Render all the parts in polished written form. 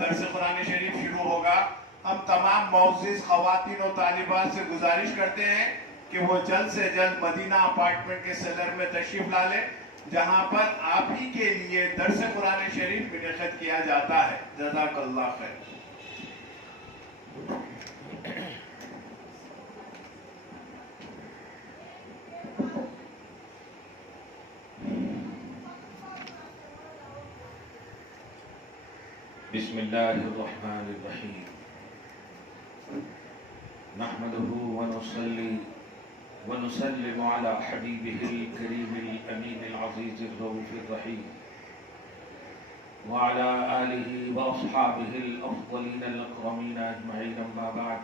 درس قرآن شریف شروع ہوگا. ہم تمام معزز خواتین و طالبات سے گزارش کرتے ہیں کہ وہ جلد سے جلد مدینہ اپارٹمنٹ کے صدر میں تشریف لا لیں، جہاں پر آپ ہی کے لیے درس قرآن شریف منعقد کیا جاتا ہے. جزاک اللہ خیر. بسم اللہ الرحمن الرحیم. نحمده ونصلي ونسلم على حبيبه الكريم الأمين العزيز الرؤوف الرحيم وعلى آله وأصحابه الأفضلين الأكرمين أجمعين. أما بعد،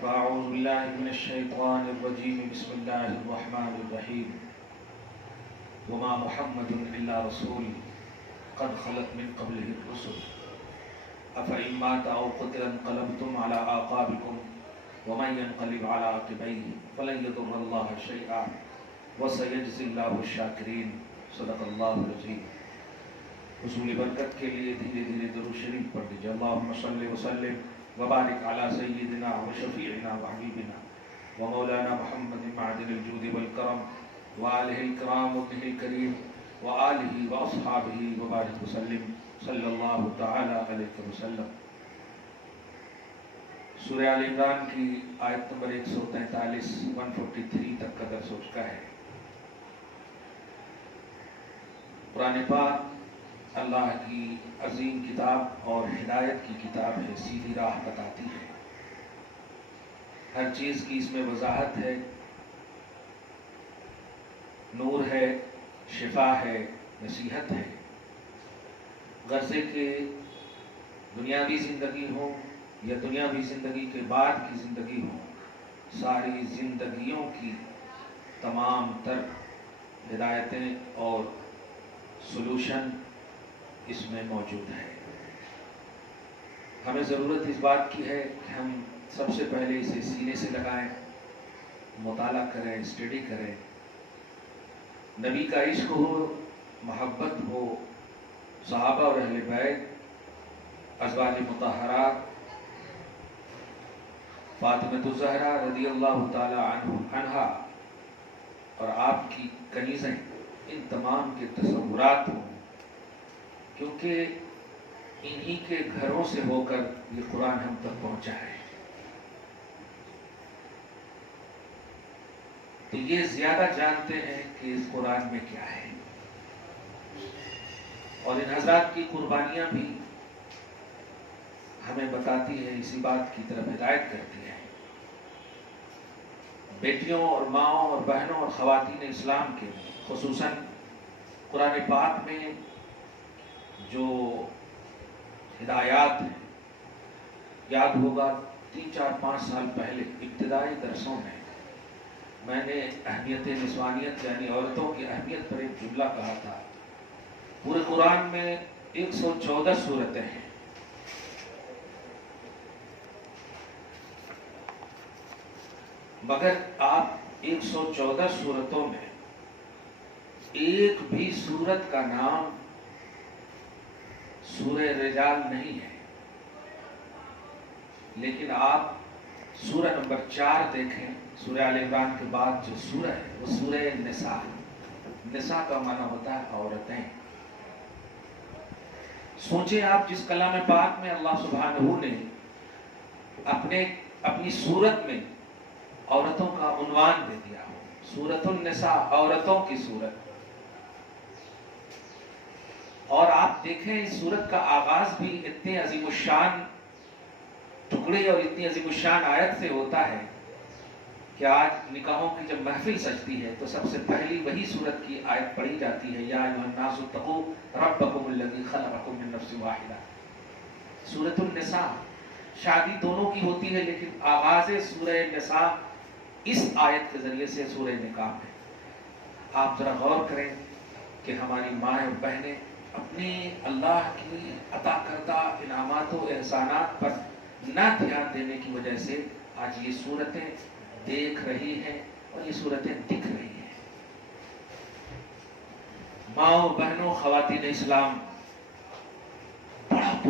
فأعوذ بالله من الشيطان الرجيم. بسم الله الرحمن الرحيم. وما محمد إلا رسول قد خلت من قبله الرسل أفإن مات أو قتل انقلبتم على أعقابكم ومن ينقلب على عقبيه فلن يضر الله شيئا وسيجزي الله الشاكرين. صدق الله العظيم. حصول برکت کے لیے دھیرے دھیرے درود شریف پڑھ دیجیے. اللهم صل وسلم وبارك على سيدنا وشفيعنا وحبيبنا ومولانا محمد معدن الجود والكرم وآله الكرام وابنه الكريم وآلہ واصحابہ وبارک وسلم صلی اللہ تعالی علیہ وسلم. سورہ آل عمران کی آیت نمبر 143 143 تک کا درس ہو چکا ہے. قرآن پاک اللہ کی عظیم کتاب اور ہدایت کی کتاب ہے، سیدھی راہ بتاتی ہے. ہر چیز کی اس میں وضاحت ہے، نور ہے، شفا ہے، نصیحت ہے. غرضے کہ دنیاوی زندگی ہو یا دنیاوی زندگی کے بعد کی زندگی ہو، ساری زندگیوں کی تمام تر ہدایتیں اور سلوشن اس میں موجود ہے. ہمیں ضرورت اس بات کی ہے کہ ہم سب سے پہلے اسے سینے سے لگائیں، مطالعہ کریں، اسٹڈی کریں. نبی کا عشق ہو، محبت ہو، صحابہ اور اہل بیت، ازواج مطہرات، فاطمہ الزہرا رضی اللہ تعالی عنہا اور آپ کی کنیزیں، ان تمام کے تصورات ہوں، کیونکہ انہی کے گھروں سے ہو کر یہ قرآن ہم تک پہنچا ہے. تو یہ زیادہ جانتے ہیں کہ اس قرآن میں کیا ہے، اور ان حضرات کی قربانیاں بھی ہمیں بتاتی ہے، اسی بات کی طرف ہدایت کرتی ہے. بیٹیوں اور ماؤں اور بہنوں اور خواتین اسلام کے خصوصاً قرآن پاک میں جو ہدایات ہیں، یاد ہوگا 3-4-5 سال پہلے ابتدائی درسوں میں نے اہمیت نسوانیت یعنی عورتوں کی اہمیت پر ایک جملہ کہا تھا. پورے قرآن میں 114 سورتیں ہیں، مگر آپ 114 سورتوں میں ایک بھی سورت کا نام سورہ رجال نہیں ہے. لیکن آپ سورہ نمبر 4 دیکھیں، سورہ آل عمران کے بعد جو سورہ ہے وہ سورہ نساء. نساء کا معنی ہوتا ہے عورتیں. سوچیں آپ، جس کلام پاک میں اللہ سبحانہ نے اپنی سورت میں عورتوں کا عنوان دے دیا ہو، سورۃ النساء، عورتوں کی سورت. اور آپ دیکھیں اس سورت کا آغاز بھی اتنے عظیم الشان ٹکڑے اور اتنی عظیم الشان آیت سے ہوتا ہے کہ آج نکاحوں کی جب محفل سجتی ہے تو سب سے پہلی وہی سورت کی آیت پڑھی جاتی ہے، یا ایھا الناس اتقوا ربکم الذی خلقکم من نفس واحدہ. سورۃ النساء شادی دونوں کی ہوتی ہے، لیکن آغاز سورہ نساء اس آیت کے ذریعے سے سورہ نکاح ہے. آپ ذرا غور کریں کہ ہماری مائیں اور بہنیں اپنی اللہ کی عطا کردہ انعامات و احسانات پر نہ دھیان دینے کی وجہ سے آج یہ صورتیں دیکھ رہی ہیں اور یہ صورتیں دکھ رہی ہیں. ماؤں، بہنوں، خواتین اسلام، بڑا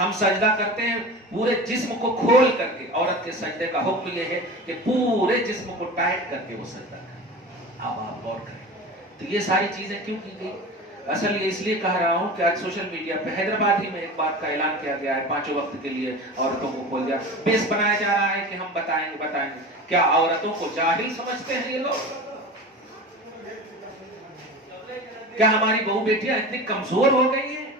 ہم سجدہ کرتے ہیں پورے جسم کو کھول کر کے. عورت کے سجدے کا حکم یہ ہے کہ پورے جسم کو ٹائٹ کر کے وہ سجدہ کرے. اب آپ غور کریں تو یہ ساری چیزیں کیوں کی گئی؟ اصل یہ اس لیے کہہ رہا ہوں کہ آج سوشل میڈیا پہ حیدرآباد ہی میں ایک بات کا اعلان کیا گیا ہے 5 وقت کے لیے عورتوں کو کھول دیا. بیس بنایا جا رہا ہے کہ ہم بتائیں گے. کیا عورتوں کو جاہل سمجھتے ہیں یہ لوگ؟ کیا ہماری بہو بیٹیاں اتنی کمزور ہو گئی ہیں؟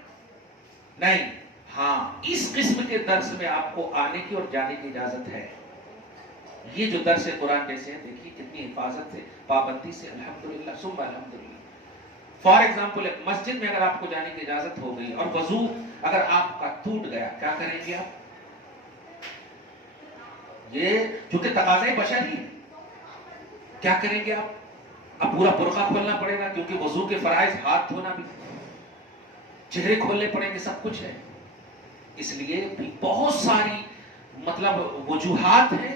نہیں. ہاں اس قسم کے درس میں آپ کو آنے کی اور جانے کی اجازت ہے. یہ جو درس قرآن جیسے ہیں دیکھیے کتنی حفاظت سے پابندی سے الحمدللہ ثم الحمدللہ. فار ایگزامپل ایک مسجد میں اگر آپ کو جانے کی اجازت ہو گئی اور وضو اگر آپ کا ٹوٹ گیا کیا کریں گے آپ؟ یہ چونکہ تقاضۂ بشری ہے کیا کریں گے آپ؟ اب پورا برقع کھولنا پڑے گا کیونکہ وضو کے فرائض ہاتھ دھونا بھی چہرے کھولنے پڑیں گے سب کچھ ہے. اس لیے بھی بہت ساری مطلب وجوہات ہیں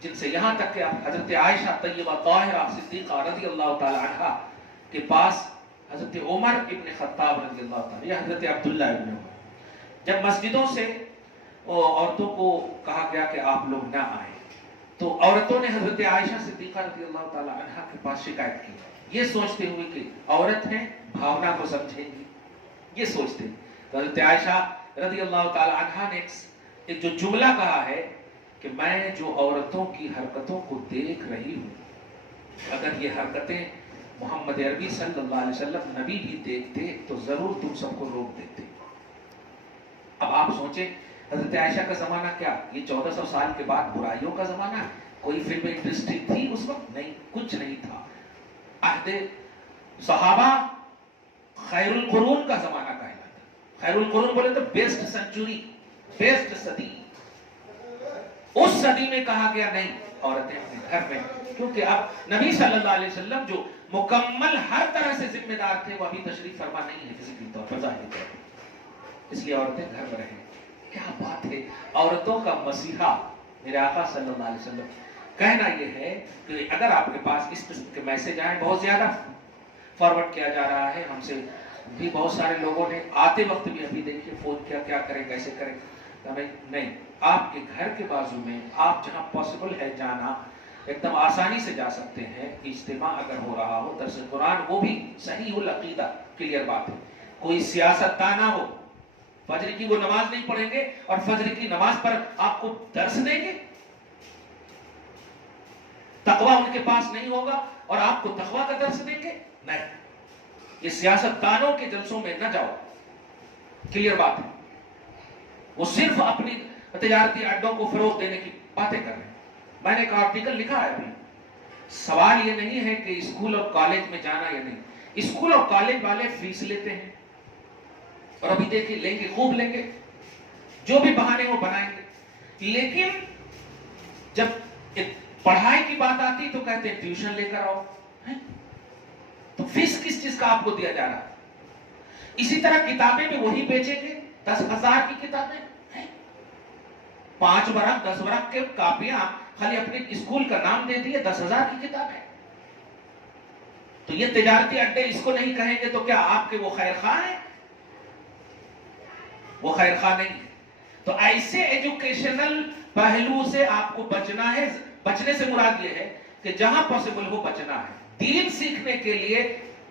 جن سے یہاں تک کہ حضرت عائشہ طیبہ طاہرہ صدیقہ رضی اللہ تعالی عنہ کے پاس حضرت عمر ابن خطاب رضی اللہ تعالی یا حضرت عبداللہ ابن عمر جب مسجدوں سے عورتوں کو کہا گیا کہ آپ لوگ نہ آئیں تو عورتوں نے حضرت عائشہ صدیقہ رضی اللہ تعالی عنہ کے پاس شکایت کی یہ سوچتے ہوئے کہ عورت ہیں بھاونا کو سمجھیں گی یہ سوچتے ہیں. تو حضرت عائشہ رضی اللہ تعالی عنہ نے ایک جو جملہ کہا ہے کہ میں جو عورتوں کی حرکتوں کو دیکھ رہی ہوں اگر یہ حرکتیں محمد عربی صلی اللہ علیہ وسلم نبی بھی دیکھتے تو ضرور تم سب کو روک دیتے. اب آپ سوچیں حضرت عائشہ کا زمانہ کیا یہ 1400 سال کے بعد برائیوں کا زمانہ ہے. کوئی فلم انڈسٹری تھی اس وقت؟ نہیں کچھ نہیں تھا. عہد صحابہ خیر القرون کا زمانہ کہلاتا. خیر القرون بولے تو بیسٹ سنچوری بیسٹ صدی. اس صدی میں کہا گیا نہیں عورتیں اپنے گھر میں کیونکہ اب نبی صلی اللہ علیہ وسلم جو مکمل ہر طرح سے ذمہ دار تھے وہ ابھی تشریف فرما نہیں ہے فزیکلی طور پر ظاہری طور پر. اس لیے عورتیں گھر میں رہیں. کیا بات ہے عورتوں کا مسیحا میرے آقا صلی اللہ علیہ وسلم. کہنا یہ ہے کہ اگر آپ کے پاس اس قسم کے میسج آئیں بہت زیادہ فارورڈ کیا جا رہا ہے ہم سے بھی بہت سارے لوگوں نے آتے وقت بھی ابھی دیکھیے فون کیا کیا کریں کیسے کریں. نہیں آپ کے گھر کے بازو میں آپ جہاں پاسبل ہے جانا ایک دم آسانی سے جا سکتے ہیں. اجتماع اگر ہو رہا ہو درس قرآن وہ بھی صحیح العقیدہ کلیئر بات ہے. کوئی سیاست نہ ہو فجر کی وہ نماز نہیں پڑھیں گے اور فجر کی نماز پر آپ کو درس دیں گے. تقوی ان کے پاس نہیں ہوگا اور آپ کو تقوی کا درس دیں گے. نہیں یہ سیاست دانوں کے جلسوں میں نہ جاؤ کلیئر بات ہے. وہ صرف اپنی تجارتی اڈوں کو فروغ دینے کی باتیں کر رہے ہیں. میں نے ایک آرٹیکل لکھا ہے ابھی. سوال یہ نہیں ہے کہ اسکول اور کالج میں جانا یا نہیں. اسکول اور کالج والے فیس لیتے ہیں اور ابھی دیکھیں لیں گے خوب لیں گے جو بھی بہانے وہ بنائیں گے. لیکن جب پڑھائی کی بات آتی تو کہتے ہیں ٹیوشن لے کر آؤ. تو فیس کس چیز کا آپ کو دیا جا رہا ہے؟ اسی طرح کتابیں بھی وہی بیچیں گے 10,000 کی کتابیں 5 برق 10 برق کے کاپیاں خالی اپنے اسکول کا نام دے دیے 10,000 کی کتابیں. تو یہ تجارتی اڈے اس کو نہیں کہیں گے تو کیا آپ کے وہ خیر خواہ ہیں؟ وہ خیر خواہ نہیں ہے. تو ایسے ایجوکیشنل پہلو سے آپ کو بچنا ہے. بچنے سے مراد یہ ہے کہ جہاں پاسبل ہو بچنا ہے. دین سیکھنے کے لیے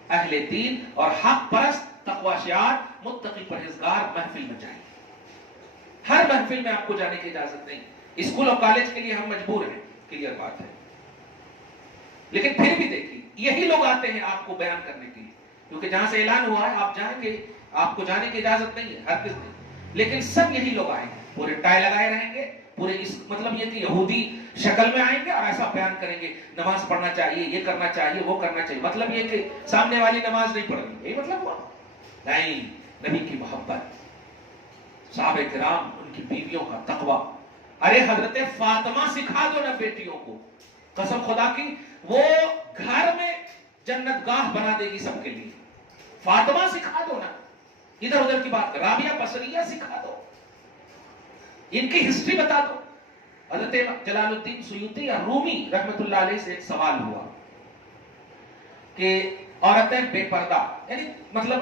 اہل دین اور حق پرست تقوی شعار متقی پرہیزگار محفل میں جائیں. ہر محفل میں آپ کو جانے کی اجازت نہیں. اسکول اور کالج کے لیے ہم مجبور ہیں کلیئر بات ہے. لیکن پھر بھی دیکھیے یہی لوگ آتے ہیں آپ کو بیان کرنے کے لیے کیونکہ جہاں سے اعلان ہوا ہے آپ جائیں گے. آپ کو جانے کی اجازت نہیں ہے ہر کس نے. لیکن سب یہی لوگ آئیں گے پورے ٹائی لگائے رہیں گے پورے اس مطلب یہ کہ یہودی شکل میں آئیں گے اور ایسا بیان کریں گے نماز پڑھنا چاہیے یہ کرنا چاہیے وہ کرنا چاہیے. مطلب یہ کہ سامنے والی نماز نہیں پڑھنی یہی مطلب ہوا؟ نہیں. نبی کی محبت صحابہ کرام ان کی بیویوں کا تقوی. ارے حضرت فاطمہ سکھا دو نا بیٹیوں کو قسم خدا کی وہ گھر میں جنت گاہ بنا دے گی سب کے لیے. فاطمہ سکھا دو نا. ادھر ادھر کی بات رابعہ بصریہ سکھا دو. ان کی ہسٹری بتا دو. حضرت جلال الدین سیوطی یا رومی رحمت اللہ علیہ سے ایک سوال ہوا کہ عورتیں بے پردہ یعنی مطلب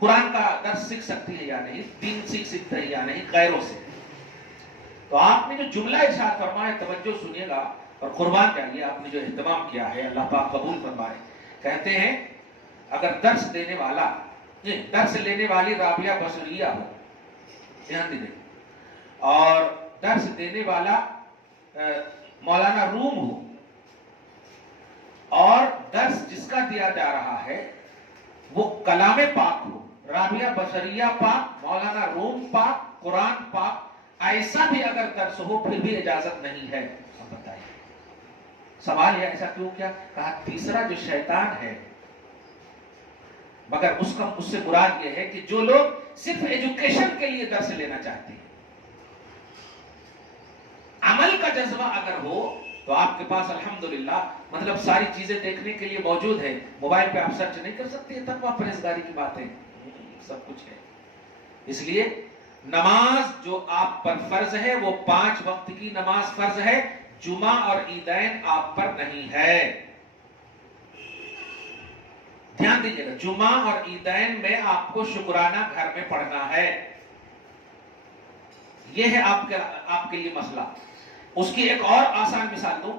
قرآن کا درس سیکھ سکتی ہے یا نہیں, دین سیکھ سکتے ہیں یا نہیں غیروں سے. تو آپ نے جو جملہ ارشاد فرمایا, توجہ سنیے گا اور قربان جائیے, آپ نے جو اہتمام کیا ہے اللہ پاک قبول فرمائے. کہتے ہیں اگر درس دینے والا, درس لینے والی رابعہ بصریہ ہو, دھیان دیجیے, اور درس دینے والا مولانا روم ہو, اور درس جس کا دیا جا رہا ہے وہ کلام پاک ہو, رابعہ بصریہ پاک, مولانا روم پاک, قرآن پاک, ایسا بھی اگر درس ہو پھر بھی اجازت نہیں ہے. اب بتائیے سوال ہے ایسا کیوں کیا؟ کہا تیسرا جو شیطان ہے, مگر اس سے مراد یہ ہے کہ جو لوگ صرف ایجوکیشن کے لیے درس لینا چاہتے ہیں, عمل کا جذبہ اگر ہو تو آپ کے پاس الحمدللہ مطلب ساری چیزیں دیکھنے کے لیے موجود ہے. موبائل پہ آپ سرچ نہیں کر سکتے تقویٰ پرہیزگاری کی باتیں, سب کچھ ہے. اس لیے نماز جو آپ پر فرض ہے وہ 5 وقت کی نماز فرض ہے, جمعہ اور عیدین آپ پر نہیں ہے. دھیان دیجیے گا, جمعہ اور عیدین میں آپ کو شکرانہ گھر میں پڑھنا ہے. یہ ہے آپ کے لیے مسئلہ. اس کی ایک اور آسان مثال دوں.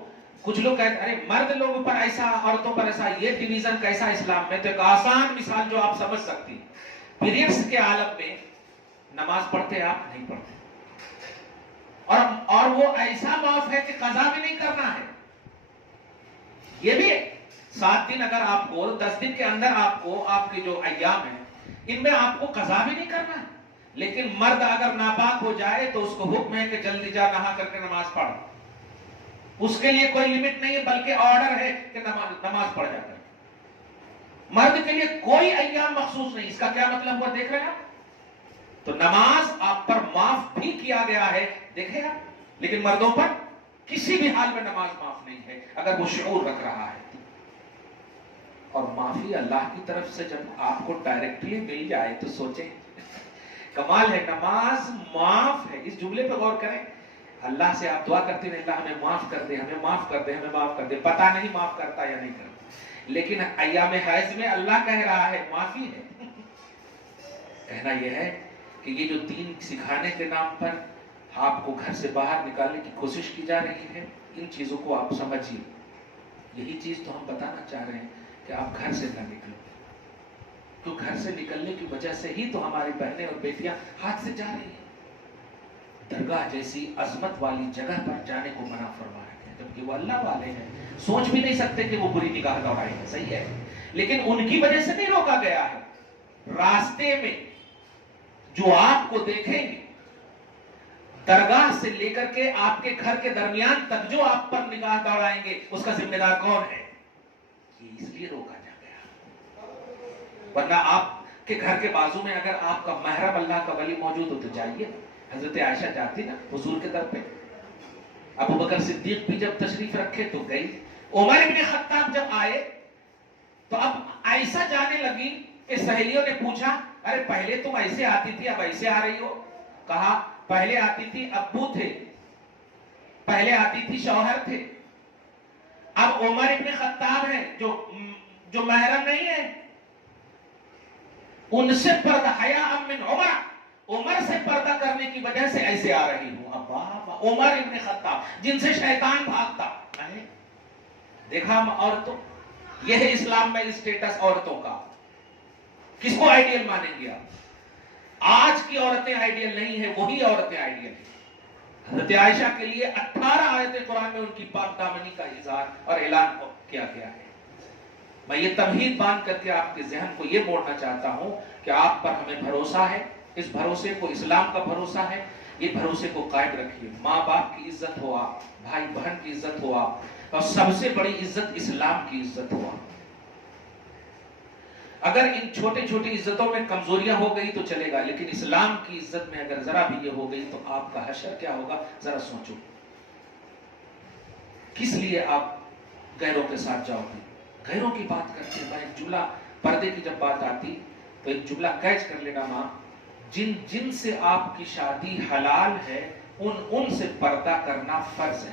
کچھ لوگ کہتے ہیں ارے مرد لوگوں پر ایسا, عورتوں پر ایسا, یہ ڈویژن کیسا اسلام میں؟ تو ایک آسان مثال جو آپ سمجھ سکتی, پیریڈز کے عالم میں نماز پڑھتے آپ نہیں پڑھتے, اور وہ ایسا معاف ہے کہ قضا بھی نہیں کرنا ہے. یہ بھی 7 دن اگر آپ کو 10 دن کے اندر آپ کو آپ کے جو ایام ہیں ان میں آپ کو قضا بھی نہیں کرنا ہے. لیکن مرد اگر ناپاک ہو جائے تو اس کو حکم ہے کہ جلدی جا نہا کر کے نماز پڑھ. اس کے لیے کوئی لمٹ نہیں ہے بلکہ آرڈر ہے کہ نماز پڑھ جا کر. مرد کے لیے کوئی ایام مخصوص نہیں. اس کا کیا مطلب ہوا دیکھ رہے ہیں آپ؟ تو نماز آپ پر معاف بھی کیا گیا ہے, دیکھیں آپ, لیکن مردوں پر کسی بھی حال میں نماز معاف نہیں ہے اگر وہ شعور رکھ رہا ہے. اور معافی اللہ کی طرف سے جب آپ کو ڈائریکٹلی مل جائے تو سوچیں, کمال ہے. نماز معاف ہے. اس جملے پہ غور کریں. اللہ سے آپ دعا کرتے ہیں اللہ ہمیں معاف کر دے, ہمیں معاف کر دے, ہمیں معاف کر دے. پتہ نہیں معاف کرتا یا نہیں کرتا, لیکن ایام حیض میں اللہ کہہ رہا ہے معافی ہے. کہنا یہ ہے کہ یہ جو دین سکھانے کے نام پر آپ کو گھر سے باہر نکالنے کی کوشش کی جا رہی ہے, ان چیزوں کو آپ سمجھیے. یہی چیز تو ہم بتانا چاہ رہے ہیں کہ آپ گھر سے نہ نکلو. تو گھر سے نکلنے کی وجہ سے ہی تو ہماری بہنیں اور بیٹیاں ہاتھ سے جا رہی ہیں. درگاہ جیسی عظمت والی جگہ پر جانے کو منع فرمایا گیا, جبکہ وہ اللہ والے ہیں, سوچ بھی نہیں سکتے کہ وہ بری نگاہ دوڑائیں گے. صحیح ہے, لیکن ان کی وجہ سے نہیں روکا گیا ہے. راستے میں جو آپ کو دیکھیں گے, درگاہ سے لے کر کے آپ کے گھر کے درمیان تک جو آپ پر نگاہ دوڑائیں گے, اس کا ذمہ دار کون ہے؟ یہ اس لیے روکا جا گیا. ورنہ آپ کے گھر کے بازو میں اگر آپ کا محرم اللہ کا ولی موجود ہو تو جائیے. حضرت عائشہ جاتی نا حضور کے در پہ, ابو بکر صدیق بھی جب تشریف رکھے تو گئی, عمر ابن خطاب جب آئے تو اب ایسا جانے لگی کہ سہیلیوں نے پوچھا ارے پہلے تم ایسے آتی تھی اب ایسے آ رہی ہو. کہا پہلے آتی تھی ابو تھے, پہلے آتی تھی شوہر تھے, اب عمر ابن خطاب ہیں جو محرم نہیں ہے, ان سے پردہ حیا من عمر سے پردہ کرنے کی وجہ سے ایسے آ رہی ہوں. ابا عمر ابن خطاب جن سے شیطان بھاگتا. دیکھا عورتوں, یہ ہے اسلام میں اسٹیٹس عورتوں کا. کس کو آئیڈیل مانیں گے آپ؟ آج کی عورتیں آئیڈیل نہیں ہیں, وہی عورتیں آئیڈیل ہیں. حضرت عائشہ کے لیے 18 آیتیں قرآن میں ان کی پاک دامنی کا اظہار اور اعلان کیا گیا ہے. میں یہ تمہید باندھ کر کے آپ کے ذہن کو یہ موڑنا چاہتا ہوں کہ آپ پر ہمیں بھروسہ ہے. اس بھروسے کو اسلام کا بھروسہ ہے, یہ بھروسے کو قائم رکھیے. ماں باپ کی عزت ہو آپ, بھائی بہن کی عزت ہو آپ, اور سب سے بڑی عزت اسلام کی عزت ہو آپ. اگر ان چھوٹی چھوٹی عزتوں میں کمزوریاں ہو گئی تو چلے گا, لیکن اسلام کی عزت میں اگر ذرا بھی یہ ہو گئی تو آپ کا حشر کیا ہوگا ذرا سوچو. کس لیے آپ غیروں کے ساتھ جاؤ گے؟ غیروں کی بات کرتے ہیں. میں ایک جملہ, پردے کی جب بات آتی تو ایک جملہ کیچ کر لینا ماں, جن سے آپ کی شادی حلال ہے ان سے پردہ کرنا فرض ہے.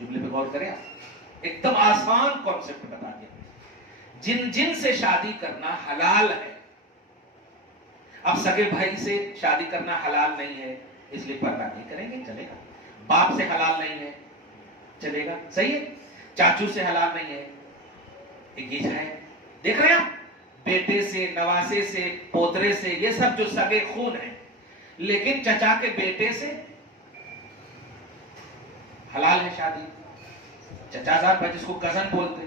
جملے پہ غور کریں آپ, ایک دم آسان کانسیپٹ بتا دیا. جن جن سے شادی کرنا حلال ہے. اب سگے بھائی سے شادی کرنا حلال نہیں ہے اس لیے پردہ نہیں کریں گے, چلے گا. باپ سے حلال نہیں ہے, چلے گا, صحیح ہے. چاچو سے حلال نہیں ہے, یہ ہے. دیکھ رہے ہیں آپ, بیٹے سے, نواسے سے, پوترے سے, یہ سب جو سگے خون ہیں. لیکن چچا کے بیٹے سے حلال ہے شادی, چچا صاحب جس کو کزن بولتے.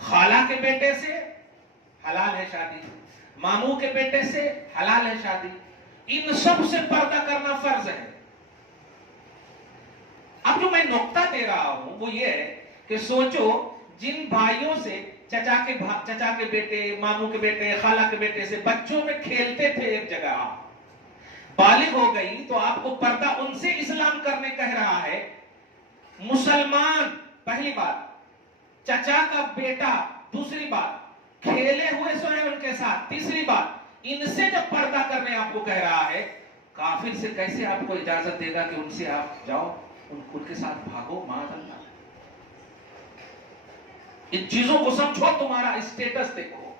خالہ کے بیٹے سے حلال ہے شادی, ماموں کے بیٹے سے حلال ہے شادی. ان سب سے پردہ کرنا فرض ہے. اب جو میں نقطہ دے رہا ہوں وہ یہ ہے کہ سوچو جن بھائیوں سے چچا کے بیٹے, ماموں کے بیٹے, خالہ کے بیٹے سے بچوں میں کھیلتے تھے ایک جگہ, بالغ ہو گئی تو آپ کو پردہ ان سے اسلام کرنے کہہ رہا ہے. مسلمان پہلی بات, چچا کا بیٹا دوسری بات, کھیلے ہوئے سوئے ان کے ساتھ تیسری بات, ان سے جب پردہ کرنے آپ کو کہہ رہا ہے, کافر سے کیسے آپ کو اجازت دے گا کہ ان سے آپ جاؤ ان کے ساتھ بھاگو؟ معاذ اللہ. ان چیزوں کو سمجھو, تمہارا اسٹیٹس دیکھو,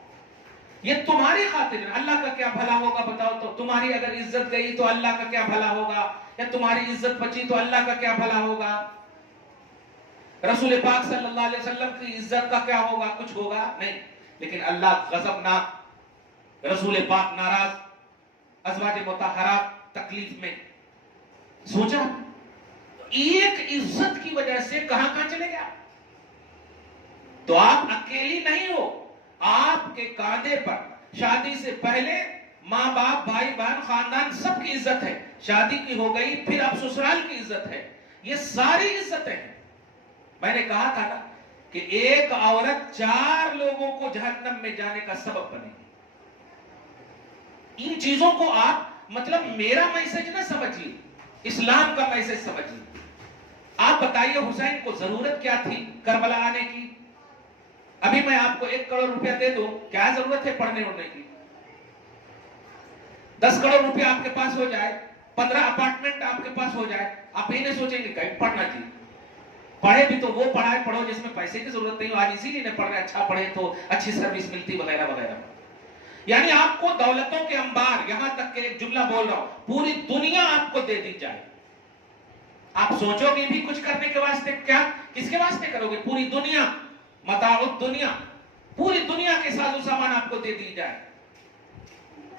یہ تمہاری خاطر. اللہ کا کیا بھلا ہوگا بتاؤ تو؟ تمہاری اگر عزت گئی تو اللہ کا کیا بھلا ہوگا, یا تمہاری عزت بچی تو اللہ کا کیا بھلا ہوگا؟ رسول پاک صلی اللہ علیہ وسلم کی عزت کا کیا ہوگا؟ کچھ ہوگا نہیں. لیکن اللہ غضبناک, رسول پاک ناراض, ازواج مطہرات تکلیف میں. سوچا ایک عزت کی وجہ سے کہاں چلے گیا. تو آپ اکیلی نہیں ہو, آپ کے کاندھے پر شادی سے پہلے ماں باپ, بھائی بہن, خاندان سب کی عزت ہے. شادی کی ہو گئی پھر اب سسرال کی عزت ہے. یہ ساری عزتیں ہیں. میں نے کہا تھا نا کہ ایک عورت 4 لوگوں کو جہنم میں جانے کا سبب بنے گی. ان چیزوں کو آپ مطلب میرا میسج نہ سمجھیے, اسلام کا میسج سمجھیے. آپ بتائیے حسین کو ضرورت کیا تھی کربلا آنے کی؟ ابھی میں آپ کو 1 کروڑ روپیہ دے دوں, کیا ضرورت ہے پڑھنے اڑنے کی؟ 10 کروڑ روپیہ آپ کے پاس ہو جائے, 15 اپارٹمنٹ آپ کے پاس ہو جائے, آپ یہ نہیں سوچیں گے کہیں پڑھنا چاہیے. پڑھے بھی تو وہ پڑھائے پڑھو جس میں پیسے کی ضرورت نہیں ہو. آج اسی لیے نہیں پڑھ رہے, اچھا پڑھے تو اچھی سروس ملتی وغیرہ وغیرہ. یعنی آپ کو دولتوں کے انبار, یہاں تک کہ ایک جملہ بول رہا ہوں, پوری دنیا آپ کو دے دی جائے, آپ سوچو گے بھی کچھ کرنے کے واسطے, کیا کس کے واسطے کرو گے؟ پوری دنیا, متاع الدنیا, پوری دنیا کے ساز و سامان آپ کو دے دی جائے.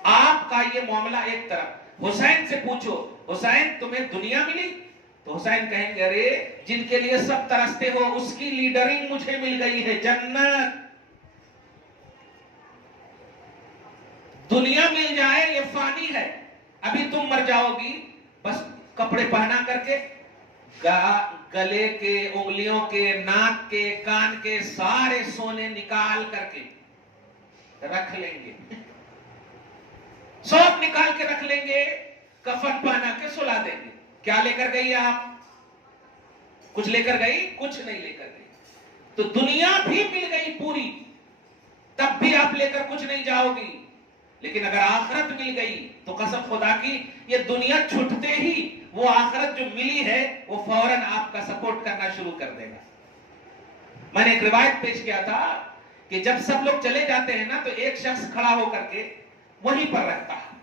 آپ کا یہ معاملہ ایک طرف. حسین سے پوچھو, حسین تمہیں دنیا ملی؟ تو حسین کہیں گے ارے جن کے لیے سب ترستے ہو اس کی لیڈرنگ مجھے مل گئی ہے, جنت. دنیا مل جائے یہ فانی ہے, ابھی تم مر جاؤ گی, بس کپڑے پہنا کر کے گلے کے, انگلیوں کے, ناک کے, کان کے سارے سونے نکال کر کے رکھ لیں گے, سب نکال کے رکھ لیں گے, کفن پہنا کے سلا دیں گے. کیا لے کر گئی آپ؟ کچھ لے کر گئی؟ کچھ نہیں لے کر گئی. تو دنیا بھی مل گئی پوری, تب بھی آپ لے کر کچھ نہیں جاؤ گی. لیکن اگر آخرت مل گئی تو قسم خدا کی یہ دنیا چھٹتے ہی وہ آخرت جو ملی ہے وہ فوراً آپ کا سپورٹ کرنا شروع کر دے گا. میں نے ایک روایت پیش کیا تھا کہ جب سب لوگ چلے جاتے ہیں نا تو ایک شخص کھڑا ہو کر کے وہیں پر رہتا ہے.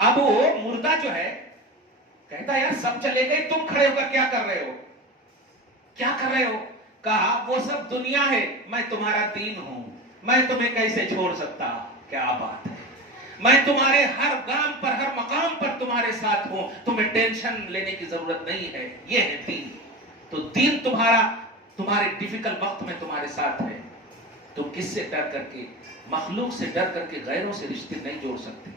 اب وہ مردہ جو ہے کہتا ہے یار سب چلے گئے, تم کھڑے ہو کر کیا کر رہے ہو, کیا کر رہے ہو؟ کہا وہ سب دنیا ہے, میں تمہارا دین ہوں, میں تمہیں کیسے چھوڑ سکتا. کیا بات ہے, میں تمہارے ہر گام پر, ہر مقام پر تمہارے ساتھ ہوں, تمہیں ٹینشن لینے کی ضرورت نہیں ہے. یہ ہے دین. تو دین تمہارے ڈیفیکلٹ وقت میں تمہارے ساتھ ہے. تم کس سے ڈر کر کے, مخلوق سے ڈر کر کے غیروں سے رشتے نہیں جوڑ سکتے.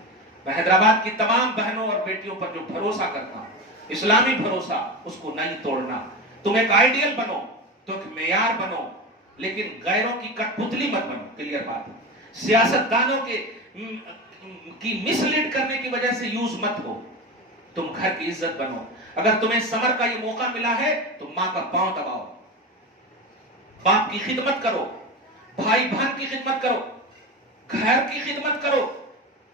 میں حیدرآباد کی تمام بہنوں اور بیٹیوں پر جو بھروسہ کرتا ہوں, اسلامی بھروسہ, اس کو نہیں توڑنا. تم ایک آئیڈیل بنو, تو ایک معیار بنو, لیکن غیروں کی کٹ پتلی مت بنو. کلیئر بات ہے. سیاستدانوں کی مس لیڈ کرنے کی وجہ سے یوز مت ہو. تم گھر کی عزت بنو. اگر تمہیں سمر کا یہ موقع ملا ہے تو ماں کا پاؤں دباؤ, باپ کی خدمت کرو, بھائی بہن کی خدمت کرو, گھر کی خدمت کرو.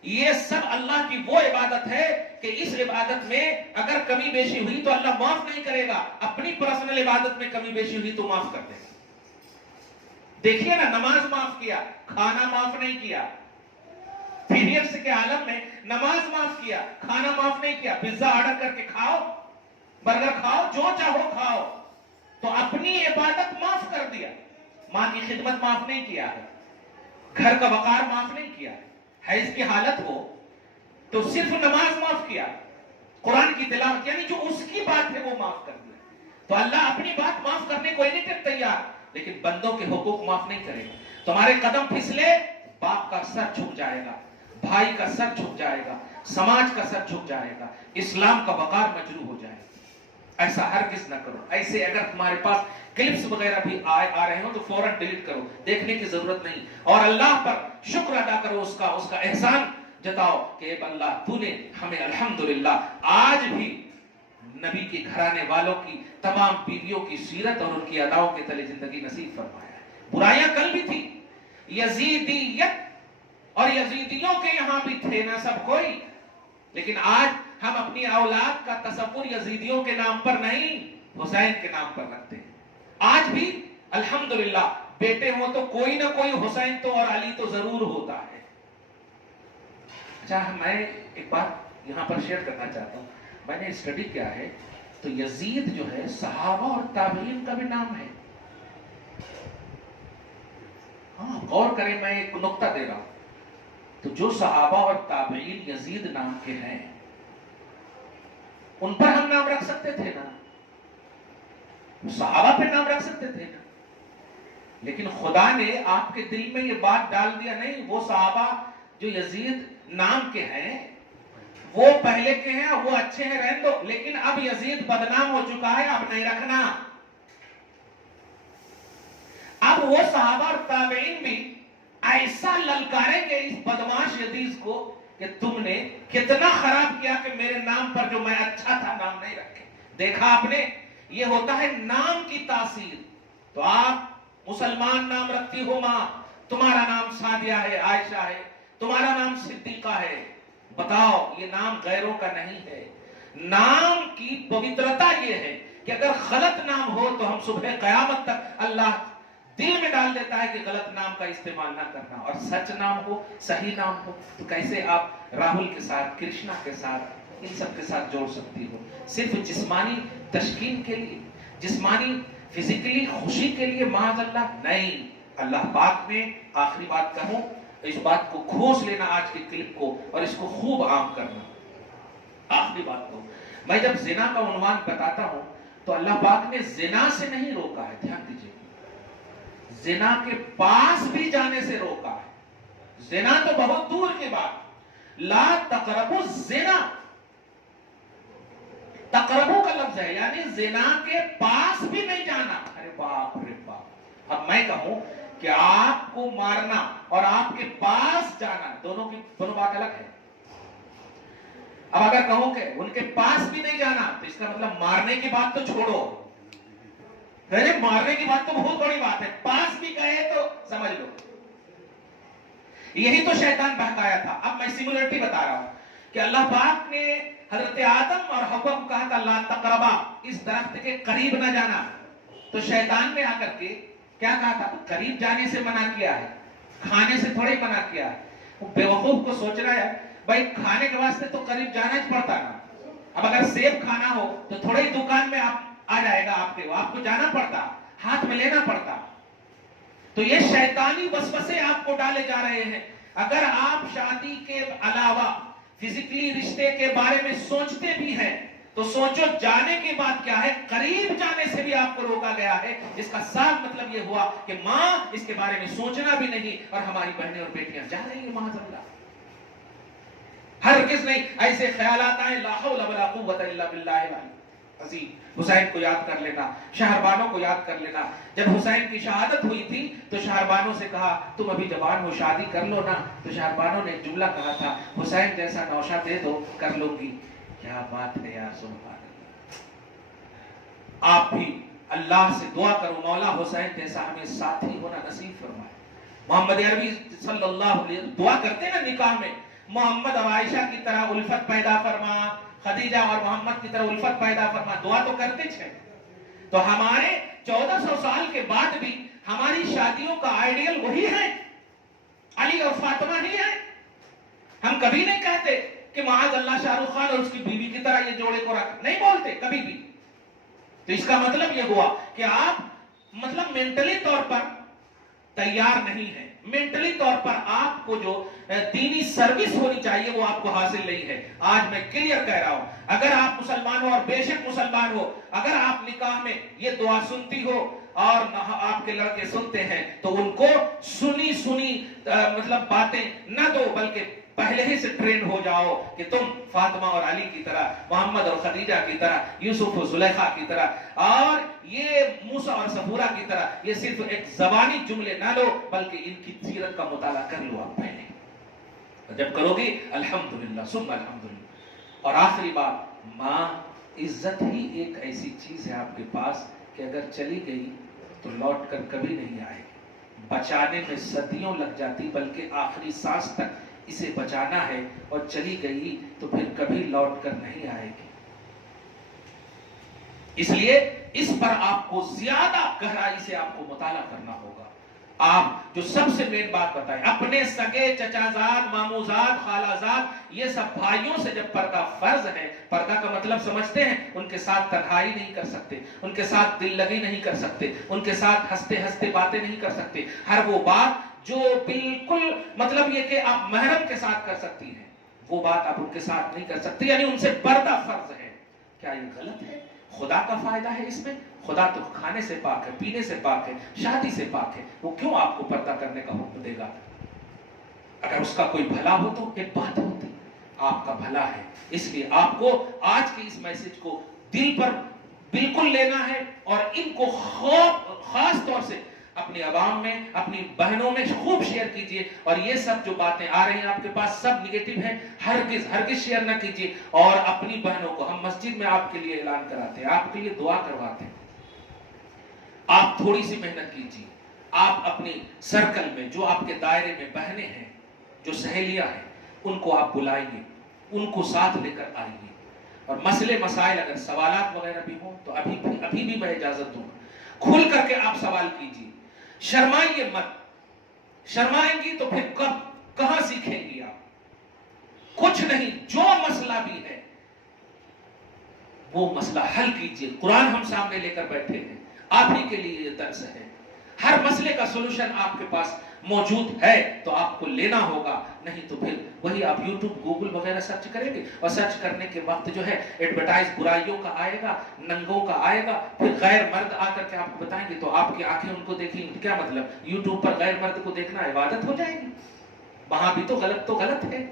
یہ سب اللہ کی وہ عبادت ہے کہ اس عبادت میں اگر کمی بیشی ہوئی تو اللہ معاف نہیں کرے گا. اپنی پرسنل عبادت میں کمی بیشی ہوئی تو معاف کر دے گا. دیکھیے نا، نماز معاف کیا، کھانا معاف نہیں کیا. پیریڈز کے عالم میں نماز معاف کیا، کھانا معاف نہیں کیا. پیزا آرڈر کر کے کھاؤ، برگر کھاؤ، جو چاہو کھاؤ. تو اپنی عبادت معاف کر دیا، ماں کی خدمت معاف نہیں کیا ہے، گھر کا وقار معاف نہیں کیا. حیض کی حالت ہو تو صرف نماز معاف کیا، قرآن کی تلاوت یعنی جو اس کی بات ہے وہ معاف کر دیا. تو اللہ اپنی بات معاف کرنے کو نہیں تیار، لیکن بندوں کے حقوق معاف نہیں کرے گا. تمہارے قدم پھسلے، باپ کا سر جھک جائے گا، بھائی کا سر جھک جائے گا، سماج کا سر جھک جائے گا، اسلام کا وقار مجروح ہو جائے گا. ایسا ہرگز نہ کرو. ایسے اگر تمہارے پاس کلپس وغیرہ بھی آ رہے ہوں تو فوراً ڈیلیٹ کرو، دیکھنے کی ضرورت نہیں. اور اللہ پر شکر ادا کرو، اس کا احسان جتاؤ کہ اے اللہ تو نے ہمیں الحمدللہ آج بھی نبی کے گھرانے والوں کی تمام بیویوں کی سیرت اور ان کی اداؤں کے تلے زندگی نصیب فرمایا ہے. برائیاں کل بھی تھی، یزیدیت اور یزیدیوں کے یہاں بھی تھے نا سب کوئی، لیکن آج ہم اپنی اولاد کا تصور یزیدیوں کے نام پر نہیں، حسین کے نام پر رکھتے ہیں. آج بھی الحمدللہ بیٹے ہوں تو کوئی نہ کوئی حسین تو اور علی تو ضرور ہوتا ہے. اچھا، میں ایک بات یہاں پر شیئر کرنا چاہتا ہوں. میں نے اسٹڈی کیا ہے تو یزید جو ہے صحابہ اور تابعین کا بھی نام ہے. ہاں غور کریں، میں ایک نقطہ دے رہا ہوں. تو جو صحابہ اور تابعین یزید نام کے ہیں ان پر ہم نام رکھ سکتے تھے نا، صحابہ پہ نام رکھ سکتے تھے نا. لیکن خدا نے آپ کے دل میں یہ بات ڈال دیا، نہیں، وہ صحابہ جو یزید نام کے ہیں وہ پہلے کے ہیں، وہ اچھے ہیں، رہن دو، لیکن اب یزید بدنام ہو چکا ہے، اب نہیں رکھنا. اب وہ صحابہ اور تابعین بھی ایسا للکاریں گے اس بدماش یزید کو کہ تم نے کتنا خراب کیا کہ میرے نام پر جو میں اچھا تھا نام نہیں رکھے. دیکھا آپ نے، یہ ہوتا ہے نام کی تاثیر. تو آپ مسلمان نام رکھتی ہو ماں، تمہارا نام سعدیہ ہے، عائشہ ہے، تمہارا نام صدیقہ ہے. بتاؤ، یہ نام غیروں کا نہیں ہے. نام کی پوترتا یہ ہے کہ اگر غلط نام ہو تو ہم صبح قیامت تک اللہ دل میں ڈال دیتا ہے کہ غلط نام کا استعمال نہ کرنا. اور سچ نام ہو، صحیح نام ہو تو کیسے آپ راہل کے ساتھ، کرشنا کے ساتھ، ان سب کے ساتھ جوڑ سکتی ہو؟ صرف جسمانی تشکیل کے لیے، جسمانی فزیکلی خوشی کے لیے معاذ اللہ نہیں. اللہ پاک نے، آخری بات کہوں، اس بات کو کھوس لینا آج کی کلپ کو اور اس کو خوب عام کرنا. آخری بات کہوں، میں جب زنا کا عنوان بتاتا ہوں تو اللہ پاک نے زنا سے نہیں روکا ہے، دھیان دیجئے، زنا کے پاس بھی جانے سے روکا ہے. زنا تو بہت دور کی بات، لا تقربوا الزنا، تقربو کا لفظ ہے، یعنی زنا کے پاس بھی نہیں جانا. ارے باپ رے باپ. اب میں کہوں کہ آپ کو مارنا اور آپ کے پاس جانا دونوں بات الگ ہے. اب اگر کہوں کہ ان کے پاس بھی نہیں جانا تو اس کا مطلب مارنے کی بات تو چھوڑو. مارنے کی بات تو بہت بڑی بات ہے، پاس بھی کہے تو سمجھ لو. یہی تو شیطان بہکایا تھا. اب میں سیمولیٹی بتا رہا ہوں کہ اللہ پاک نے حضرت آدم اور حوا کو کہا تھا لا تقربا، اس درخت کے قریب نہ جانا. تو شیطان نے آ کر کے کیا کہا تھا؟ قریب جانے سے منع کیا ہے، کھانے سے تھوڑے منع کیا ہے. وہ بیوقوف کو سوچ رہا ہے بھائی کھانے کے واسطے تو قریب جانا ہی پڑتا نا. اب اگر سیب کھانا ہو تو تھوڑے ہی دکان میں آپ آ جائے گا، آپ کو جانا پڑتا، ہاتھ میں لینا پڑتا. تو یہ شیطانی وسوسے آپ کو ڈالے جا رہے ہیں. اگر آپ شادی کے علاوہ فزیکلی رشتے کے بارے میں سوچتے بھی ہیں تو سوچو جانے کی بات کیا ہے. قریب جانے سے بھی آپ کو روکا گیا ہے، جس کا صاف مطلب یہ ہوا کہ ماں اس کے بارے میں سوچنا بھی نہیں اور ہماری بہنیں اور بیٹیاں جا رہی ہیں معاذ اللہ. ہرگز نہیں ایسے خیالات آئے. لا حول ولا قوت الا باللہ العظیم. حسین کو یاد کر لینا، شہربانوں کو یاد کر لینا. جب حسین کی شہادت ہوئی تھی تو شہربانوں سے کہا تم ابھی جوان ہو، شادی کر لو نا. تو شہربانوں نے ایک جملہ کہا تھا حسین جیسا نوشہ دے دو کر لوں گی. کیا بات ہے یار، سبحان اللہ. آپ بھی اللہ سے دعا کرو مولا حسین جیسا ہمیں ساتھی ہونا نصیب فرمائے. محمد عربی صلی اللہ علیہ وسلم دعا کرتے نا نکاح میں، محمد اور عائشہ کی طرح الفت پیدا فرما، خدیجہ اور محمد کی طرح الفت پیدا فرما. دعا تو کرتے تھے. تو ہمارے 1400 سال کے بعد بھی ہماری شادیوں کا آئیڈیل وہی ہے، علی اور فاطمہ ہی ہے. ہم کبھی نہیں کہتے کہ معاذ اللہ شاہ رخ خان اور اس کی بیوی کی طرح یہ جوڑے کو رکھ، نہیں بولتے کبھی بھی. تو اس کا مطلب یہ ہوا کہ آپ مطلب مینٹلی طور پر تیار نہیں ہیں، مینٹلی طور پر آپ کو جو دینی سروس ہونی چاہیے وہ آپ کو حاصل نہیں ہے. آج میں کلیئر کہہ رہا ہوں، اگر آپ مسلمان ہو اور بے شک مسلمان ہو، اگر آپ نکاح میں یہ دعا سنتی ہو اور آپ کے لڑکے سنتے ہیں تو ان کو سنی مطلب باتیں نہ دو، بلکہ پہلے ہی سے ٹرین ہو جاؤ کہ تم فاطمہ اور علی کی طرح، محمد اور خدیجہ کی طرح، یوسف اور زلیخا کی طرح اور یہ موسیٰ اور صفورہ کی طرح یہ صرف ایک زبانی جملے نہ لو بلکہ ان کی سیرت کا مطالعہ کر لو آپ پہلے. جب کرو گی الحمدللہ ثم الحمدللہ. اور آخری بات، ماں عزت ہی ایک ایسی چیز ہے آپ کے پاس کہ اگر چلی گئی تو لوٹ کر کبھی نہیں آئے گی. بچانے میں صدیوں لگ جاتی بلکہ آخری سانس تک اسے بچانا ہے، اور چلی گئی تو پھر کبھی لوٹ کر نہیں آئے گی. اس لیے اس پر آپ کو زیادہ گہرائی سے آپ کو مطالعہ کرنا ہوگا. آپ جو سب سے مین بات بتائیں، اپنے سگے چچازاد، ماموزاد، خالازاد، یہ سب بھائیوں سے جب پردہ فرض ہے، پردہ کا مطلب سمجھتے ہیں، ان کے ساتھ تنہائی نہیں کر سکتے، ان کے ساتھ دل لگی نہیں کر سکتے، ان کے ساتھ ہنستے ہنستے باتیں نہیں کر سکتے. ہر وہ بات جو بالکل مطلب یہ کہ آپ محرم کے ساتھ کر سکتی ہیں، وہ بات آپ ان کے ساتھ نہیں کر سکتی، یعنی ان سے پردہ فرض ہے. کیا یہ غلط ہے؟ خدا کا فائدہ ہے اس میں. خدا تو کھانے سے پاک ہے، پینے سے پاک ہے، شادی سے پاک ہے. وہ کیوں آپ کو پردہ کرنے کا حکم دے گا؟ اگر اس کا کوئی بھلا ہو تو ایک بات ہوتی، آپ کا بھلا ہے. اس لیے آپ کو آج کے اس میسج کو دل پر بالکل لینا ہے اور ان کو خاص طور سے اپنی عوام میں، اپنی بہنوں میں خوب شیئر کیجئے. اور یہ سب جو باتیں آ رہی ہیں آپ کے پاس سب نیگیٹو ہیں، ہرگز شیئر نہ کیجئے. اور اپنی بہنوں کو، ہم مسجد میں آپ کے لیے اعلان کراتے ہیں، آپ کے لیے دعا کرواتے ہیں. آپ تھوڑی سی محنت کیجئے. آپ اپنی سرکل میں جو آپ کے دائرے میں بہنیں ہیں، جو سہیلیاں ہیں، ان کو آپ بلائیے، ان کو ساتھ لے کر آئیے. اور مسئلے مسائل اگر سوالات وغیرہ بھی ہوں تو ابھی بھی میں اجازت دوں گا، کھل کر کے آپ سوال کیجئے. شرمائیے مت. شرمائیں گی تو پھر کہاں سیکھیں گی آپ؟ کچھ نہیں. جو مسئلہ بھی ہے وہ مسئلہ حل کیجئے. قرآن ہم سامنے لے کر بیٹھے ہیں، آپ ہی کے لیے یہ درس ہے. ہر مسئلے کا سولوشن آپ کے پاس موجود ہے تو آپ کو لینا ہوگا، نہیں تو پھر وہی آپ یوٹیوب، گوگل وغیرہ سرچ کریں گے، اور سرچ کرنے کے وقت جو ہے ایڈورٹائز برائیوں کا آئے گا، ننگوں کا آئے گا. پھر غیر مرد آ کر کے آپ کو بتائیں گے تو آپ کی آنکھیں ان کو دیکھیں. کیا مطلب؟ یوٹیوب پر غیر مرد کو دیکھنا عبادت ہو جائے گی؟ وہاں بھی تو غلط ہے.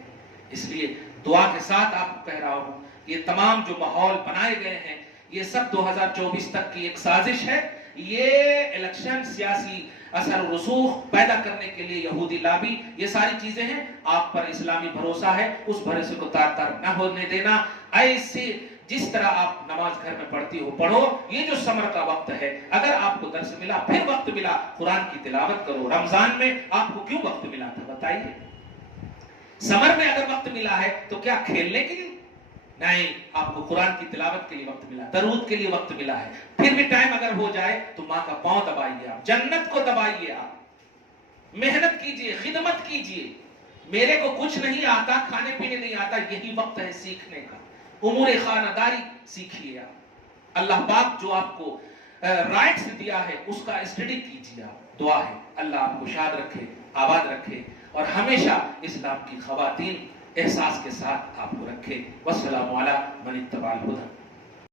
اس لیے دعا کے ساتھ آپ کو کہہ رہا ہوں، یہ تمام جو ماحول بنائے گئے ہیں یہ سب 2024 تک کی ایک سازش ہے. یہ الیکشن، سیاسی اثر و رسوخ پیدا کرنے کے لیے یہودی لابی، یہ ساری چیزیں ہیں. آپ پر اسلامی بھروسہ ہے، اس بھروسے کو تار نہ ہونے دینا. ایسے جس طرح آپ نماز گھر میں پڑھتی ہو پڑھو. یہ جو سمر کا وقت ہے، اگر آپ کو درس ملا، پھر وقت ملا، قرآن کی تلاوت کرو. رمضان میں آپ کو کیوں وقت ملا تھا بتائیے؟ سمر میں اگر وقت ملا ہے تو کیا کھیلنے کے لیے؟ نہیں، آپ کو قرآن کی تلاوت کے لیے وقت ملا، درود کے لیے وقت ملا ہے. پھر بھی ٹائم اگر ہو جائے تو ماں کا پاؤں دبائیے، آپ جنت کو دبائیے. آپ محنت کیجئے، خدمت کیجئے. میرے کو کچھ نہیں آتا، کھانے پینے نہیں آتا، یہی وقت ہے سیکھنے کا. امور خانہ داری سیکھیے. آپ اللہ پاک جو آپ کو رائٹس دیا ہے اس کا اسٹڈی کیجئے. آپ دعا ہے اللہ آپ کو شاد رکھے، آباد رکھے، اور ہمیشہ اسلام کی خواتین احساس کے ساتھ آپ کو رکھے. والسلام علی من اتبع الہدی.